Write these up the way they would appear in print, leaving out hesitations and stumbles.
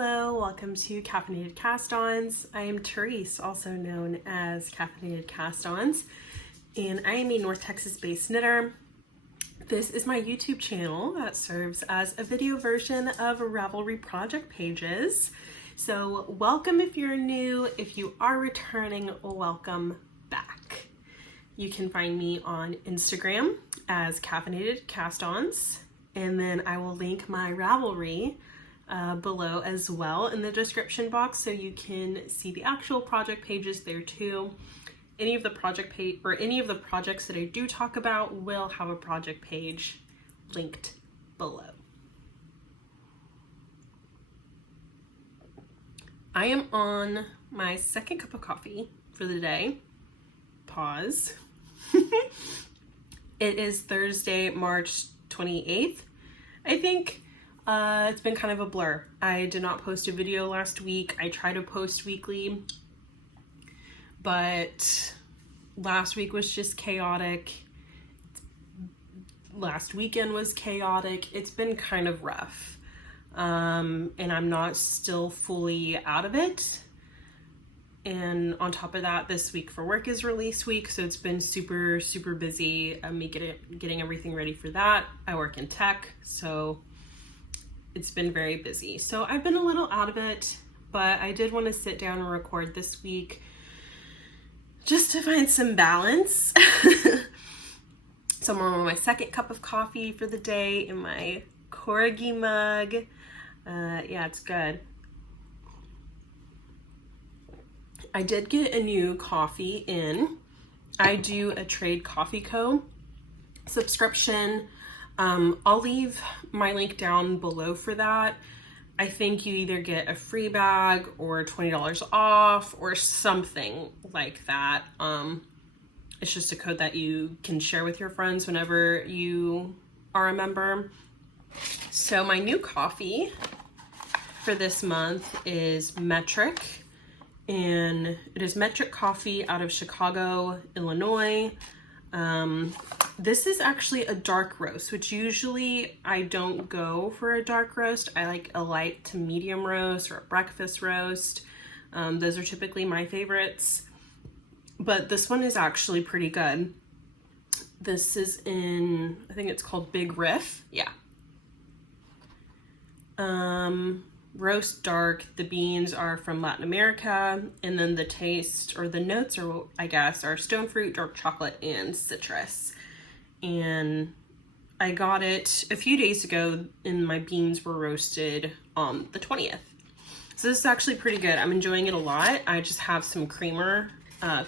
Hello, welcome to Caffeinated Cast-Ons. I am Therese, also known as Caffeinated Cast-Ons, and I am a North Texas-based knitter. This is my YouTube channel that serves as a video version of Ravelry project pages. So welcome if you're new. If you are returning, welcome back. You can find me on Instagram as Caffeinated Cast-Ons, and then I will link my Ravelry below as well in the description box, so you can see the actual project pages there too. Any of the projects that I do talk about will have a project page linked below. I am on my second cup of coffee for the day. Pause. It is Thursday, March 28th. I think it's been kind of a blur. I did not post a video last week. I try to post weekly, but last week was just chaotic. Last weekend was chaotic. It's been kind of rough. And I'm not still fully out of it. And on top of that, this week for work is release week, so it's been super, super busy. I'm getting everything ready for that. I work in tech, so it's been very busy. So I've been a little out of it, but I did want to sit down and record this week just to find some balance. So I'm on my second cup of coffee for the day in my corgi mug. Yeah, it's good. I did get a new coffee in. I do a Trade Coffee Co. subscription. I'll leave my link down below for that. I think you either get a free bag or $20 off or something like that. It's just a code that you can share with your friends whenever you are a member. So my new coffee for this month is Metric. And it is Metric Coffee out of Chicago, Illinois. This is actually a dark roast, which usually I don't go for a dark roast. I like a light to medium roast or a breakfast roast. Those are typically my favorites. But this one is actually pretty good. This is in, I think it's called Big Riff. Yeah. Roast dark. The beans are from Latin America, and then the taste or the notes are, I guess, are stone fruit, dark chocolate, and citrus. And I got it a few days ago, and my beans were roasted on the 20th. So this is actually pretty good. I'm enjoying it a lot. I just have some creamer,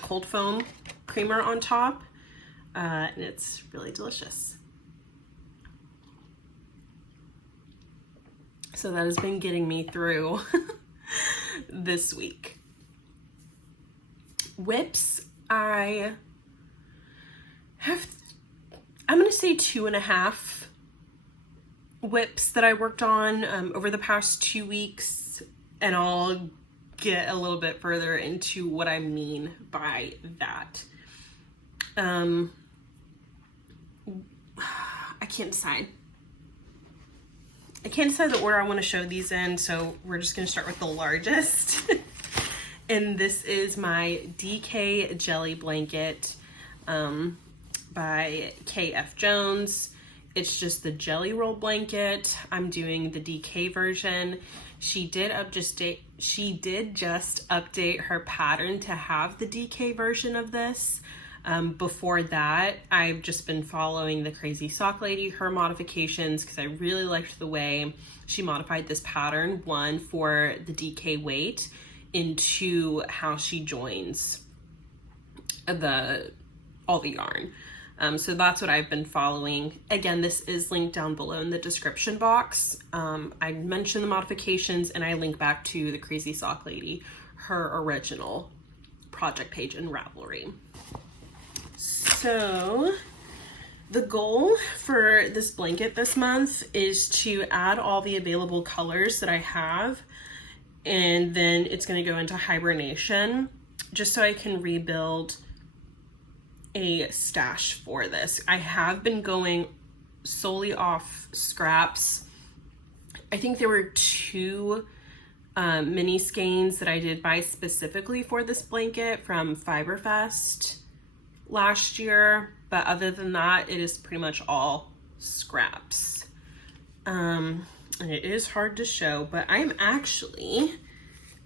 cold foam creamer on top, and it's really delicious. So that has been getting me through this week. Whips, I'm gonna say 2.5 whips that I worked on over the past 2 weeks, and I'll get a little bit further into what I mean by that. I can't decide. I can't decide the order I want to show these in, so we're just going to start with the largest. And this is my DK Jelly Blanket by KF Jones. It's just the jelly roll blanket. I'm doing the DK version. She did just update her pattern to have the DK version of this. Before that, I've just been following the Crazy Sock Lady, her modifications, because I really liked the way she modified this pattern, one for the DK weight, and two, how she joins all the yarn. So that's what I've been following. Again, this is linked down below in the description box. I mentioned the modifications, and I link back to the Crazy Sock Lady, her original project page in Ravelry. So the goal for this blanket this month is to add all the available colors that I have, and then it's going to go into hibernation just so I can rebuild a stash for this. I have been going solely off scraps. I think there were 2 mini skeins that I did buy specifically for this blanket from Fiberfest last year, but other than that, it is pretty much all scraps. And it is hard to show, but I'm actually,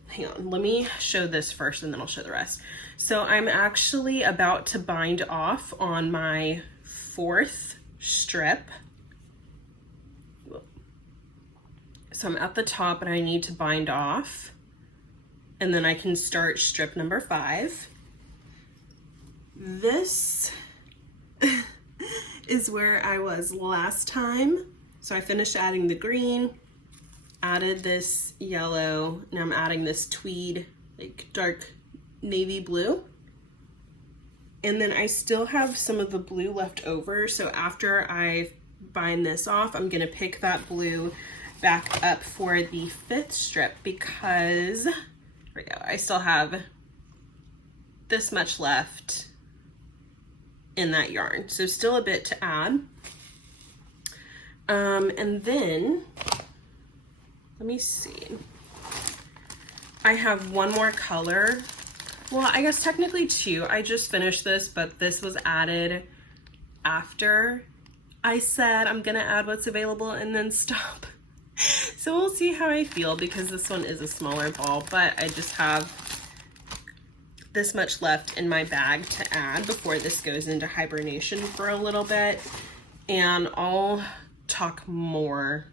hang on, let me show this first and then I'll show the rest. So I'm actually about to bind off on my 4th strip. So I'm at the top and I need to bind off, and then I can start strip number 5. This is where I was last time. So I finished adding the green, added this yellow, now I'm adding this tweed, like dark navy blue. And then I still have some of the blue left over. So after I bind this off, I'm gonna pick that blue back up for the 5th strip because, here we go, I still have this much left in that yarn. So still a bit to add. And then, let me see. I have one more color. Well, I guess technically 2. I just finished this, but this was added after I said I'm gonna add what's available and then stop. So we'll see how I feel because this one is a smaller ball, but I just have this much left in my bag to add before this goes into hibernation for a little bit. And I'll talk more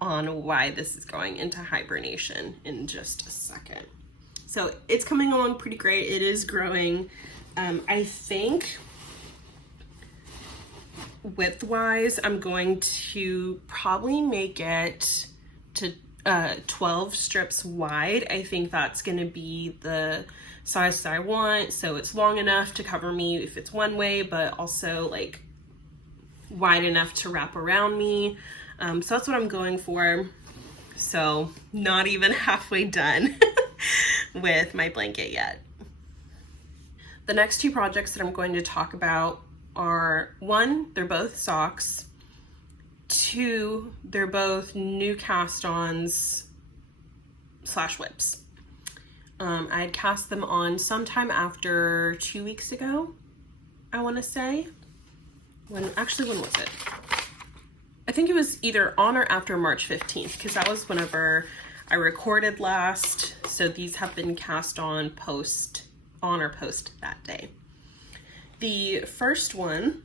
on why this is going into hibernation in just a second. So it's coming along pretty great. It is growing. I think width-wise, I'm going to probably make it to 12 strips wide. I think that's going to be the size that I want. So it's long enough to cover me if it's one way, but also like wide enough to wrap around me. So that's what I'm going for. So not even halfway done with my blanket yet. The next 2 projects that I'm going to talk about are, 1, they're both socks. 2, they're both new cast-ons / whips. I had cast them on sometime after 2 weeks ago, I want to say. When was it? I think it was either on or after March 15th, because that was whenever I recorded last. So these have been cast on or post that day. The first one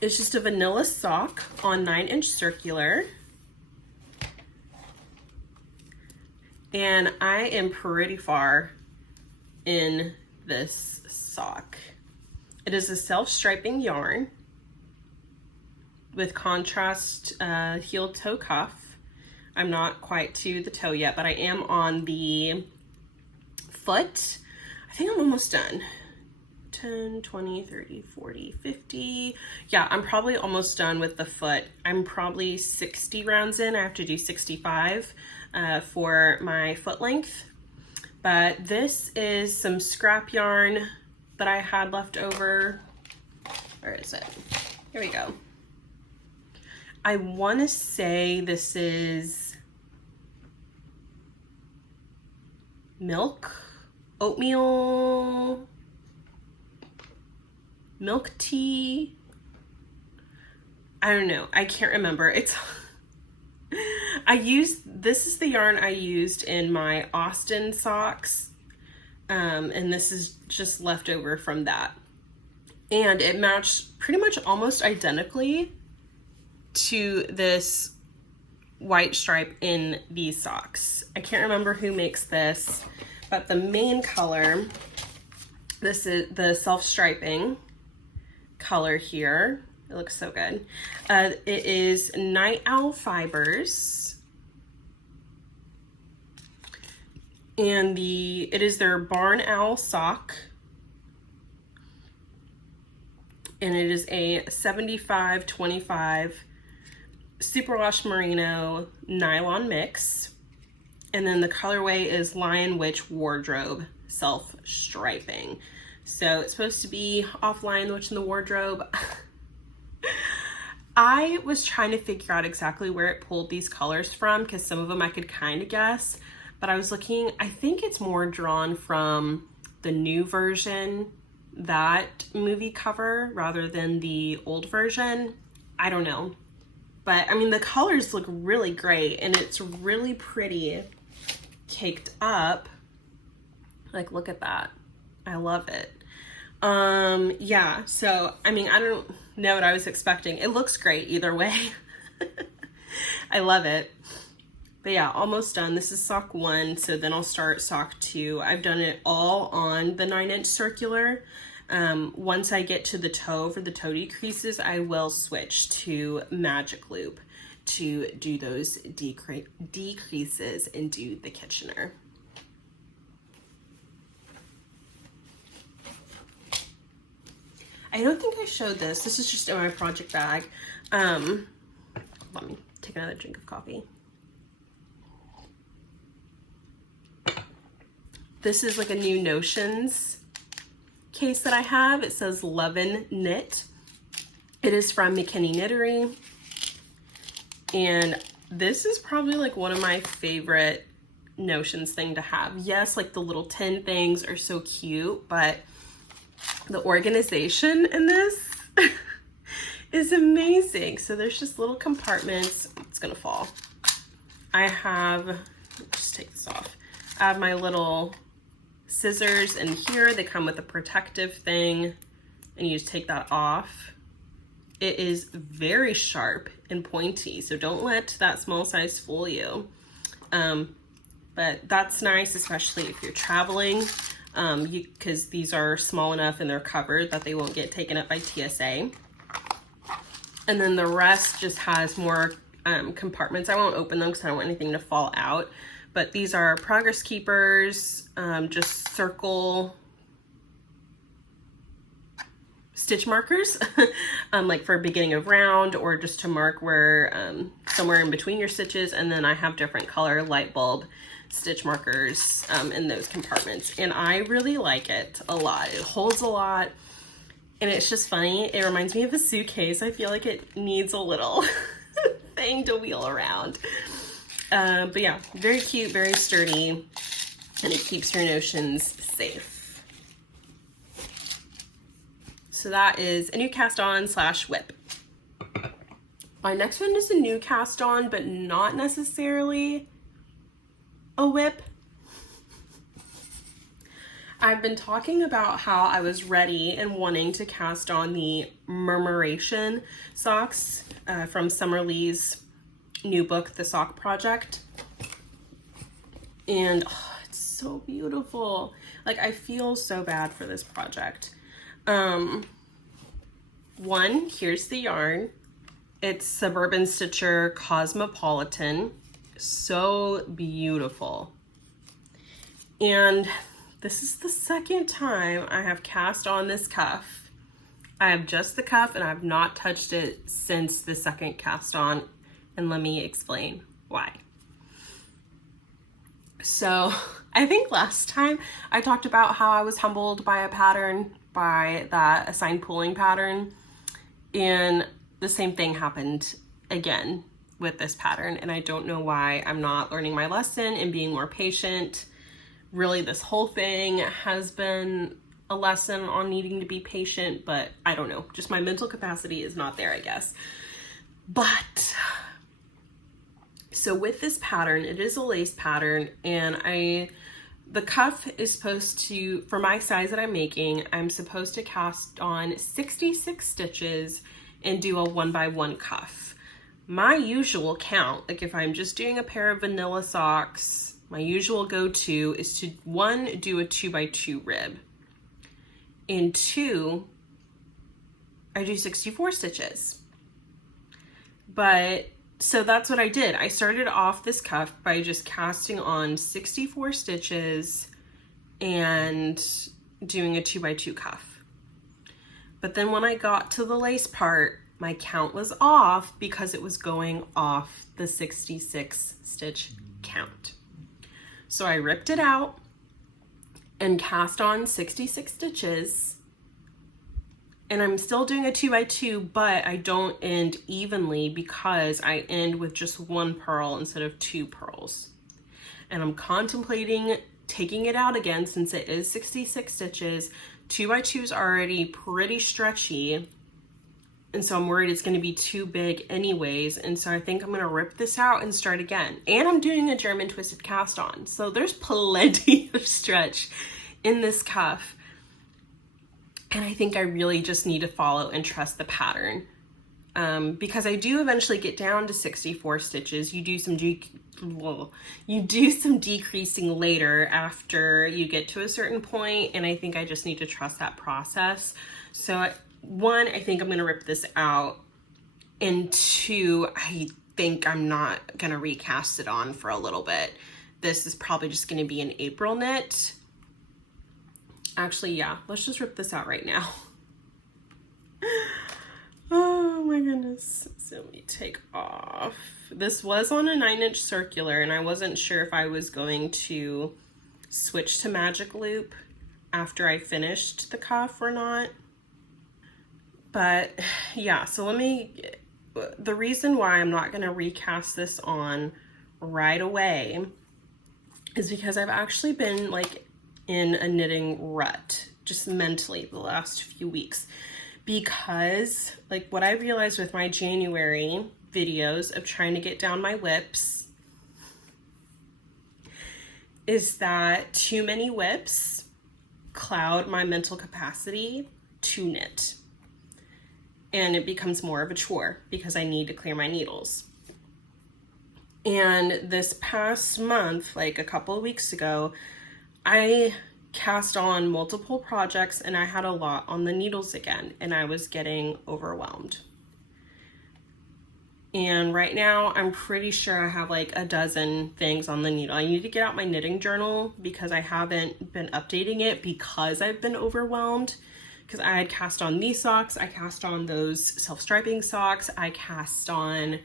is just a vanilla sock on 9-inch circular. And I am pretty far in this sock. It is a self-striping yarn with contrast heel toe cuff. I'm not quite to the toe yet, but I am on the foot. I think I'm almost done. 10, 20, 30, 40, 50. Yeah, I'm probably almost done with the foot. I'm probably 60 rounds in. I have to do 65 for my foot length. But this is some scrap yarn that I had left over. Where is it? Here we go. I want to say this is oatmeal, milk tea. I don't know. I can't remember. This is the yarn I used in my Austin socks. And this is just left over from that. And it matched pretty much almost identically to this white stripe in these socks. I can't remember who makes this, but the main color, this is the self-striping color here. It looks so good. It is Night Owl Fibers. And it is their Barn Owl sock. And it is a 75-25 superwash merino nylon mix. And then the colorway is Lion Witch Wardrobe self-striping. So it's supposed to be off Lion Witch in the Wardrobe. I was trying to figure out exactly where it pulled these colors from, because some of them I could kind of guess, but I was looking, I think it's more drawn from the new version, that movie cover, rather than the old version. I don't know. But I mean, the colors look really great, and it's really pretty caked up. Like, look at that. I love it. Yeah, so I mean, I don't know what I was expecting. It looks great either way. I love it. But yeah, almost done. This is sock 1, so then I'll start sock 2. I've done it all on the 9-inch circular. Once I get to the toe for the toe decreases, I will switch to magic loop to do those decreases and do the Kitchener. I don't think I showed this. This is just in my project bag. Let me take another drink of coffee. This is like a new Notions case that I have. It says Love and Knit. It is from McKinney Knittery. And this is probably like one of my favorite Notions thing to have. Yes, like the little tin things are so cute, but the organization in this is amazing. So there's just little compartments. It's gonna fall. I have, just take this off. I have my little scissors in here. They come with a protective thing, and you just take that off. It is very sharp and pointy, so don't let that small size fool you. But that's nice, especially if you're traveling, because these are small enough and they're covered that they won't get taken up by TSA. And then the rest just has more compartments. I won't open them because I don't want anything to fall out. But these are progress keepers, just circle stitch markers, like for beginning of round, or just to mark where somewhere in between your stitches. And then I have different color light bulb stitch markers in those compartments, and I really like it a lot. It holds a lot, and it's just funny. It reminds me of a suitcase. I feel like it needs a little thing to wheel around. But yeah, very cute, very sturdy, and it keeps your Notions safe. So that is a new cast on / whip. My next one is a new cast on, but not necessarily a whip. I've been talking about how I was ready and wanting to cast on the Murmuration socks from Summer Lee's new book, The Sock Project. And oh, it's so beautiful. Like, I feel so bad for this project. One, here's the yarn. It's Suburban Stitcher Cosmopolitan. So beautiful. And this is the second time I have cast on this cuff. I have just the cuff, and I have not touched it since the second cast on, and let me explain why. So I think last time I talked about how I was humbled by a pattern, by that assigned pooling pattern, and the same thing happened again with this pattern, and I don't know why I'm not learning my lesson and being more patient. Really, this whole thing has been a lesson on needing to be patient, but I don't know, just my mental capacity is not there, I guess. But so with this pattern, it is a lace pattern, and the cuff is supposed to, for my size that I'm making, I'm supposed to cast on 66 stitches and do a 1x1 cuff. My usual count, like if I'm just doing a pair of vanilla socks, my usual go-to is to 1, do a 2x2 rib, and 2, I do 64 stitches. But so that's what I did. I started off this cuff by just casting on 64 stitches and doing a 2x2 cuff. But then when I got to the lace part, my count was off because it was going off the 66 stitch count. So I ripped it out and cast on 66 stitches And I'm still doing a 2x2, but I don't end evenly because I end with just one purl instead of 2 purls. And I'm contemplating taking it out again since it is 66 stitches. 2x2 is already pretty stretchy, and so I'm worried it's going to be too big anyways, and so I think I'm going to rip this out and start again. And I'm doing a German twisted cast on, so there's plenty of stretch in this cuff. And I think I really just need to follow and trust the pattern. Because I do eventually get down to 64 stitches. You do some decreasing later after you get to a certain point, and I think I just need to trust that process. So one, I think I'm gonna rip this out, and two, I think I'm not gonna recast it on for a little bit. This is probably just gonna be an April knit. Actually, yeah, let's just rip this out right now. Oh my goodness. So let me take off. This was on a 9-inch circular, and I wasn't sure if I was going to switch to magic loop after I finished the cuff or not. But yeah, so the reason why I'm not gonna recast this on right away is because I've actually been like in a knitting rut, just mentally, the last few weeks. Because like what I realized with my January videos of trying to get down my whips is that too many whips cloud my mental capacity to knit. And it becomes more of a chore because I need to clear my needles. And this past month, like a couple of weeks ago, I cast on multiple projects and I had a lot on the needles again, and I was getting overwhelmed. And right now I'm pretty sure I have like a dozen things on the needle. I need to get out my knitting journal because I haven't been updating it because I've been overwhelmed. Because I had cast on these socks, I cast on those self-striping socks, I cast on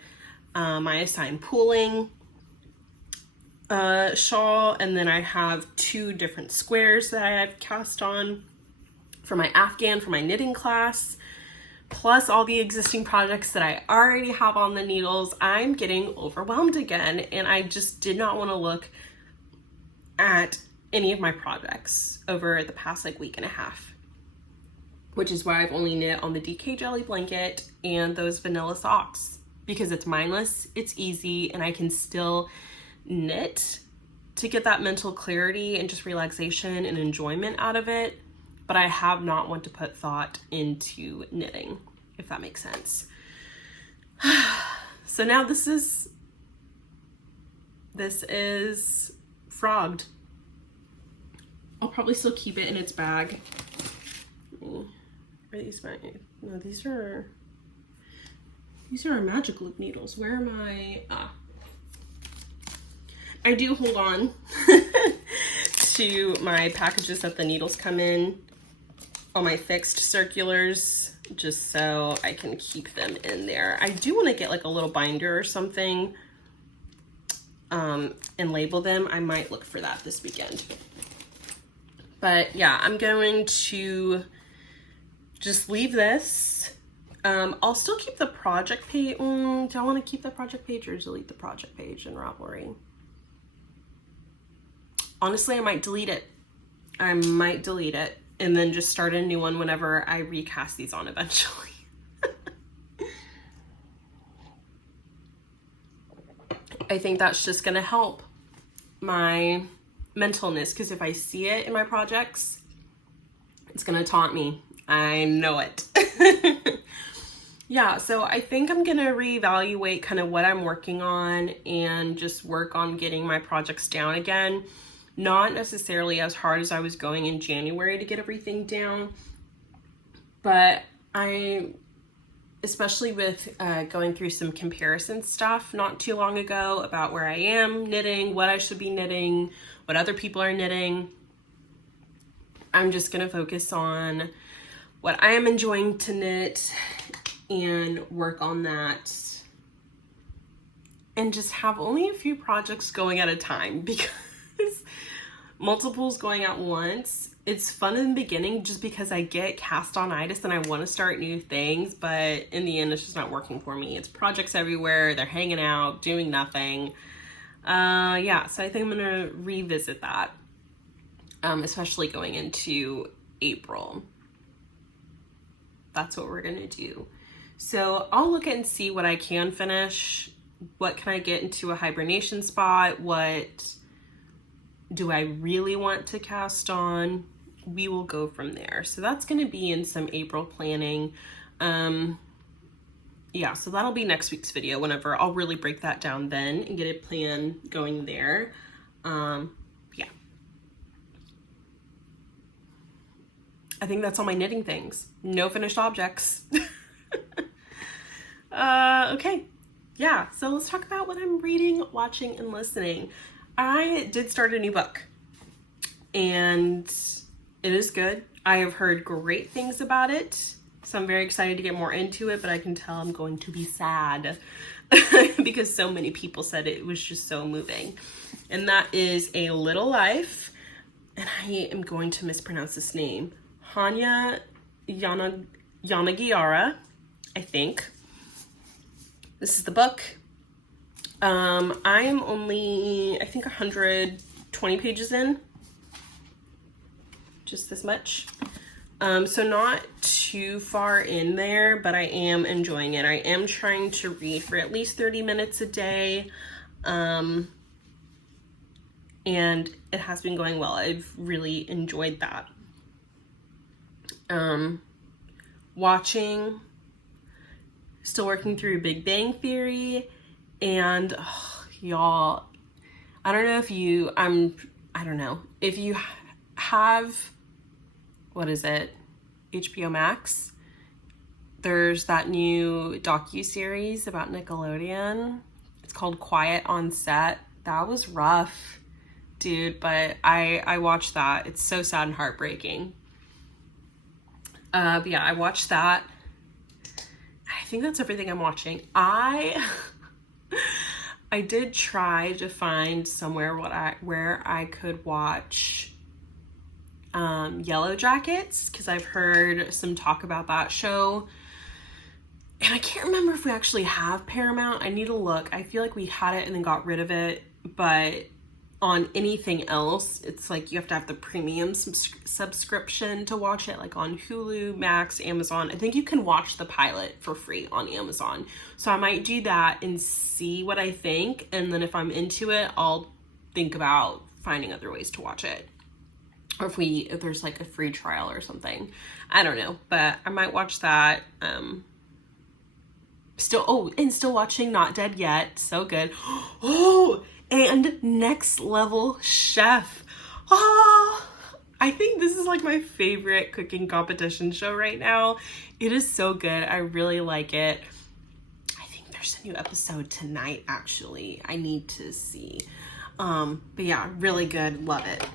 my assigned pooling shawl, and then I have 2 different squares that I have cast on for my Afghan for my knitting class, plus all the existing projects that I already have on the needles. I'm getting overwhelmed again, and I just did not want to look at any of my projects over the past like week and a half, which is why I've only knit on the DK Jelly blanket and those vanilla socks, because it's mindless, it's easy, and I can still knit to get that mental clarity and just relaxation and enjoyment out of it. But I have not want to put thought into knitting, if that makes sense. So now this is frogged. I'll probably still keep it in its bag. Are these my, no, these are magic loop needles. Where are my, I do hold on to my packages that the needles come in on my fixed circulars, just so I can keep them in there. I do want to get like a little binder or something and label them. I might look for that this weekend. But yeah, I'm going to just leave this. I'll still keep the project page. Do I want to keep the project page or delete the project page in Ravelry? Honestly, I might delete it. I might delete it and then just start a new one whenever I recast these on eventually. I think that's just gonna help my mentalness, because if I see it in my projects, it's gonna taunt me. I know it. Yeah, so I think I'm gonna reevaluate kind of what I'm working on and just work on getting my projects down again. Not necessarily as hard as I was going in January to get everything down, but especially with going through some comparison stuff not too long ago about where I am knitting, what I should be knitting, what other people are knitting, I'm just gonna focus on what I am enjoying to knit and work on that, and just have only a few projects going at a time, because multiples going at once. It's fun in the beginning just because I get cast-on-itis and I want to start new things, but in the end, it's just not working for me. It's projects everywhere. They're hanging out, doing nothing. Yeah, so I think I'm going to revisit that, especially going into April. That's what we're going to do. So I'll look at and see what I can finish. What can I get into a hibernation spot? What do I really want to cast on? We will go from there. So that's going to be in some April planning. Yeah, so that'll be next week's video whenever I'll really break that down then and get a plan going there. Yeah. I think that's all my knitting things. No finished objects. Okay. Yeah, so let's talk about what I'm reading, watching, and listening. I did start a new book, and it is good. I have heard great things about it, so I'm very excited to get more into it, but I can tell I'm going to be sad because so many people said it was just so moving. And that is A Little Life, and I am going to mispronounce this name. Hanya Yanagihara, I think. This is the book. I am only, I think, 120 pages in. Just this much. So not too far in there, but I am enjoying it. I am trying to read for at least 30 minutes a day. And it has been going well. I've really enjoyed that. Watching, still working through Big Bang Theory. And y'all, I don't know if you, I don't know if you have, what is it? HBO Max. There's that new docu-series about Nickelodeon. It's called Quiet on Set. That was rough, dude, but I watched that. It's so sad and heartbreaking. But yeah, I watched that. I think that's everything I'm watching. I did try to find somewhere where I could watch Yellow Jackets, because I've heard some talk about that show. And I can't remember if we actually have Paramount. I need to look. I feel like we had it and then got rid of it. But on anything else, it's like you have to have the premium subscription to watch it, like on Hulu, Max, Amazon. I think you can watch the pilot for free on Amazon. So I might do that and see what I think. And then if I'm into it, I'll think about finding other ways to watch it. Or if there's like a free trial or something. I don't know, but I might watch that. Still watching Not Dead Yet. So good. Oh, and Next Level Chef. I think this is like my favorite cooking competition show right now. It is so good. I really like it. I think there's a new episode tonight, actually. I need to see. But yeah, really good. Love it.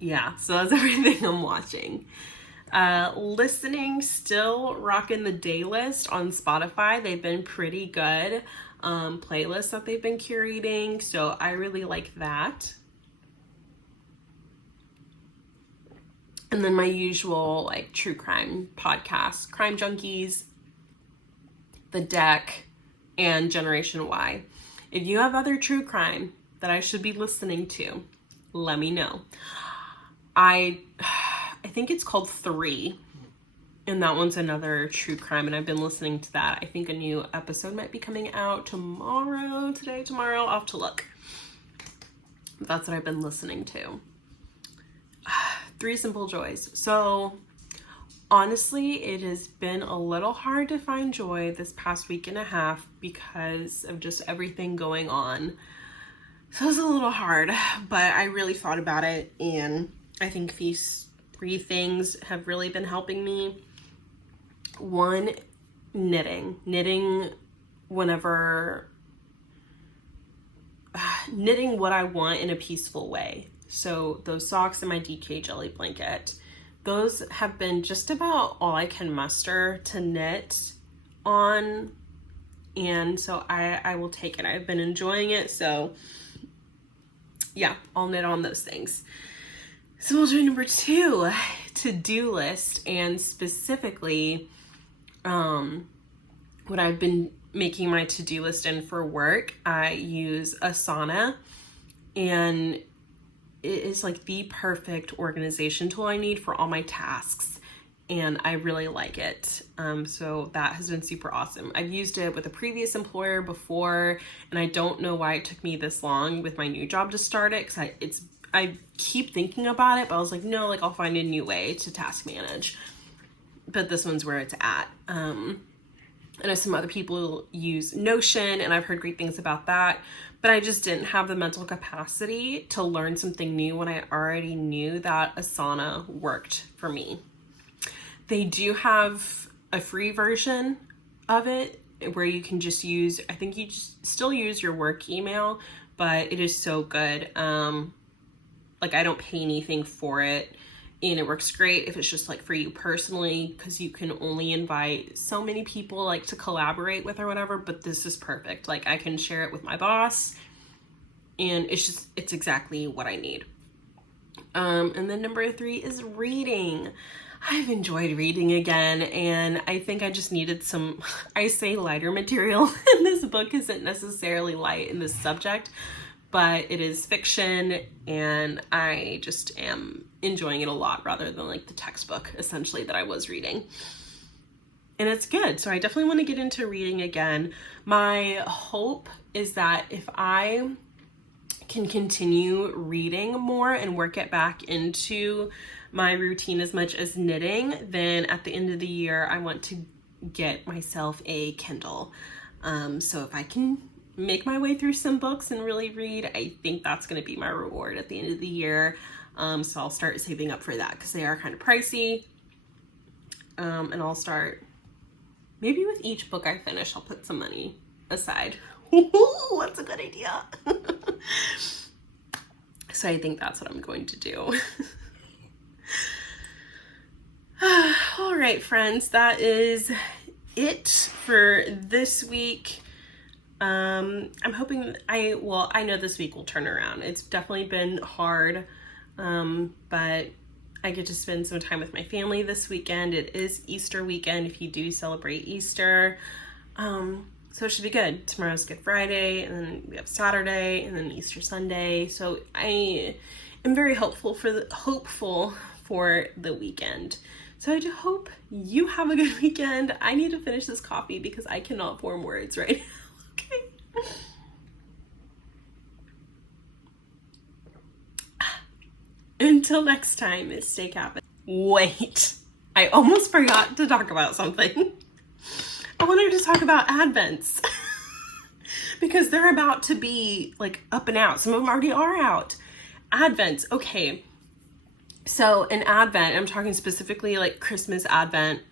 Yeah, so that's everything I'm watching. Listening, still rocking the Daylist on Spotify. They've been pretty good. Playlists that they've been curating, so I really like that. And then my usual like true crime podcasts, Crime Junkies, The Deck, and Generation Y. If you have other true crime that I should be listening to, let me know. I think it's called 3. And that one's another true crime, and I've been listening to that. I think a new episode might be coming out tomorrow. I'll have to look. That's what I've been listening to. 3 Simple Joys. So, honestly, it has been a little hard to find joy this past week and a half because of just everything going on. So it was a little hard, but I really thought about it, and I think these 3 things have really been helping me. 1, knitting. Knitting whenever... knitting what I want in a peaceful way. So those socks and my DK jelly blanket, those have been just about all I can muster to knit on. And so I will take it. I've been enjoying it. So yeah, I'll knit on those things. So we'll do number 2, to-do list, and specifically what I've been making my to-do list in for work. I use Asana, and it is like the perfect organization tool I need for all my tasks, and I really like it. So that has been super awesome. I've used it with a previous employer before, and I don't know why it took me this long with my new job to start it, because I keep thinking about it, but I was like, no, like I'll find a new way to task manage. But this one's where it's at. I know some other people use Notion, and I've heard great things about that, but I just didn't have the mental capacity to learn something new when I already knew that Asana worked for me. They do have a free version of it where you can just use, I think you just still use your work email, but it is so good. Like I don't pay anything for it, and it works great if it's just like for you personally, because you can only invite so many people like to collaborate with or whatever, but this is perfect. Like I can share it with my boss, and it's exactly what I need. And then number 3 is reading. I've enjoyed reading again, and I think I just needed some, I say lighter material, and this book isn't necessarily light in this subject, but it is fiction, and I just am enjoying it a lot rather than like the textbook essentially that I was reading. And it's good. So I definitely want to get into reading again. My hope is that if I can continue reading more and work it back into my routine as much as knitting, then at the end of the year, I want to get myself a Kindle. So if I can make my way through some books and really read, I think that's going to be my reward at the end of the year. So I'll start saving up for that because they are kind of pricey. And I'll start, maybe with each book I finish, I'll put some money aside. That's a good idea. So I think that's what I'm going to do. All right, friends, that is it for this week. I'm hoping I know this week will turn around. It's definitely been hard, but I get to spend some time with my family this weekend. It is Easter weekend if you do celebrate Easter. So it should be good. Tomorrow's Good Friday, and then we have Saturday, and then Easter Sunday. So I am very hopeful for the weekend. So I do hope you have a good weekend. I need to finish this coffee because I cannot form words right now. Okay. Until next time, stay caffeinated. Wait, I almost forgot to talk about something. I wanted to talk about Advents because they're about to be like up and out. Some of them already are out. Advents, okay. So in Advent, I'm talking specifically like Christmas Advent,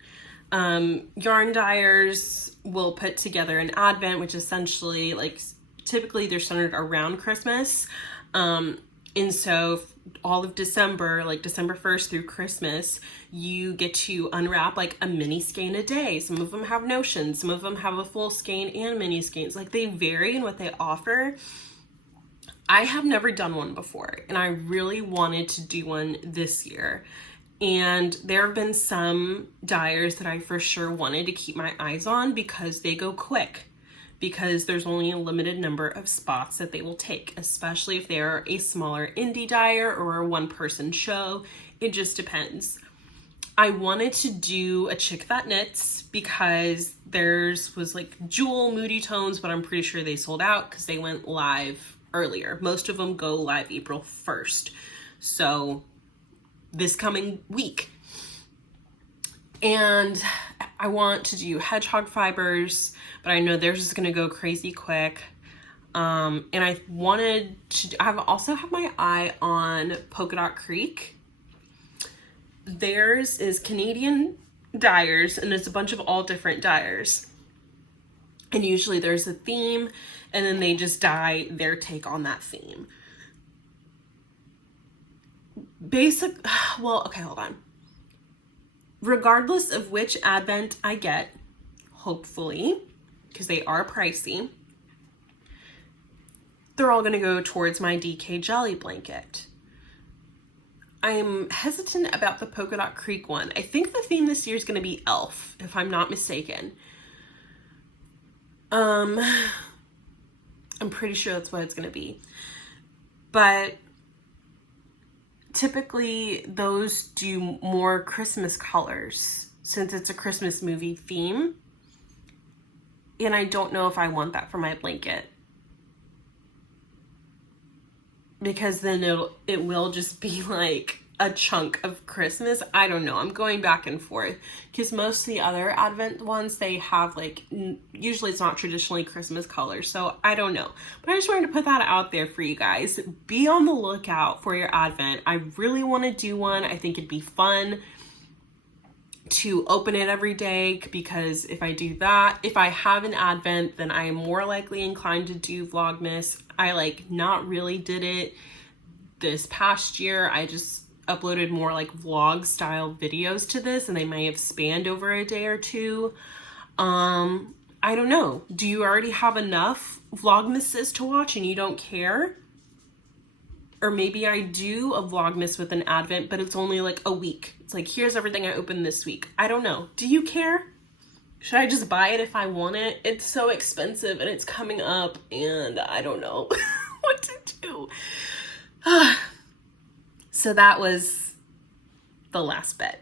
yarn dyers will put together an Advent, which essentially like typically they're centered around Christmas. And so all of December, like December 1st through Christmas, you get to unwrap like a mini skein a day. Some of them have notions, some of them have a full skein and mini skeins. Like they vary in what they offer. I have never done one before, and I really wanted to do one this year. And there have been some dyers that I for sure wanted to keep my eyes on because they go quick, because there's only a limited number of spots that they will take, especially if they are a smaller indie dyer or a one-person show. It just depends. I wanted to do a Chick That Knits because theirs was like Jewel Moody Tones, but I'm pretty sure they sold out because they went live earlier. Most of them go live April 1st. So this coming week. And I want to do hedgehog fibers, but I know theirs is going to go crazy quick. And I also have my eye on Polka Dot Creek. Theirs is Canadian dyers, and it's a bunch of all different dyers. And usually there's a theme, and then they just dye their take on that theme. Okay, hold on. Regardless of which Advent I get, hopefully, because they are pricey, they're all gonna go towards my DK jelly blanket. I'm hesitant about the Polka Dot Creek one. I think the theme this year is gonna be elf, if I'm not mistaken. I'm pretty sure that's what it's gonna be. But typically those do more Christmas colors since it's a Christmas movie theme. And I don't know if I want that for my blanket. Because then it will just be like a chunk of Christmas. I don't know. I'm going back and forth because most of the other Advent ones, they have like, usually it's not traditionally Christmas colors. So I don't know. But I just wanted to put that out there for you guys. Be on the lookout for your Advent. I really want to do one. I think it'd be fun to open it every day, because if I do that, if I have an Advent, then I am more likely inclined to do Vlogmas. I like not really did it this past year. I just uploaded more like vlog style videos to this, and they may have spanned over a day or two. I don't know. Do you already have enough Vlogmases to watch and you don't care? Or maybe I do a Vlogmas with an Advent, but it's only like a week. It's like, here's everything I opened this week. I don't know. Do you care? Should I just buy it if I want it? It's so expensive and it's coming up and I don't know what to do. So that was the last bet.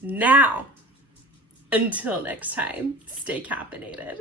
Now, until next time, stay caffeinated.